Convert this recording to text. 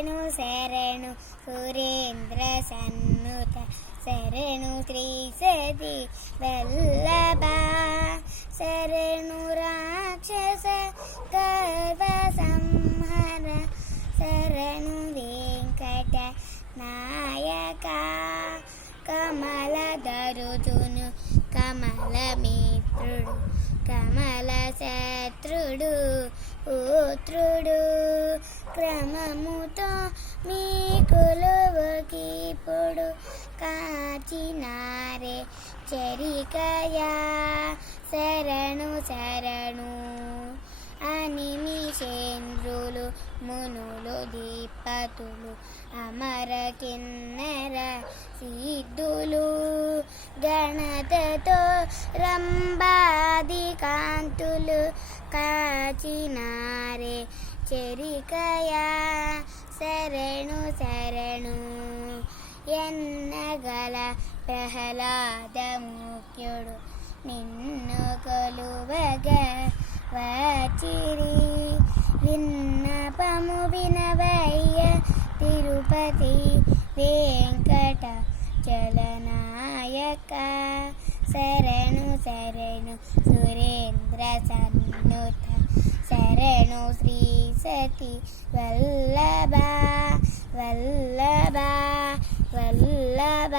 శరణు శరణు సురేంద్ర సన్నుత శరణు శ్రీ సతి వల్లభ శరణు రాక్షస గర్వ సంహర శరణు వెంకట నాయక కమల దరుతును కమల మిత్రుడు కమల శత్రుడు పుత్రుడు క్రమముతో మీ కొలువుకిప్పుడు కాచినారే చరికయా శరణు శరణు అనిమిషేంద్రులు మునులు దీపతులు అమర కిన్నెర సిద్ధులు గణతతో రంభాది కాంతులు కాచినారే చరికయా శరణు శరణు ఎన్నగల ప్రహ్లాద ముఖ్యుడు నిన్ను కొలువగ వచ్చిరి విన్నపము వినవయ్య తిరుపతి వెంకట చలనాయక శరణు శరణు సురేంద్ర సన్నుత శరణు శ్రీ సతి వల్లభ వల్లభ వల్లభ.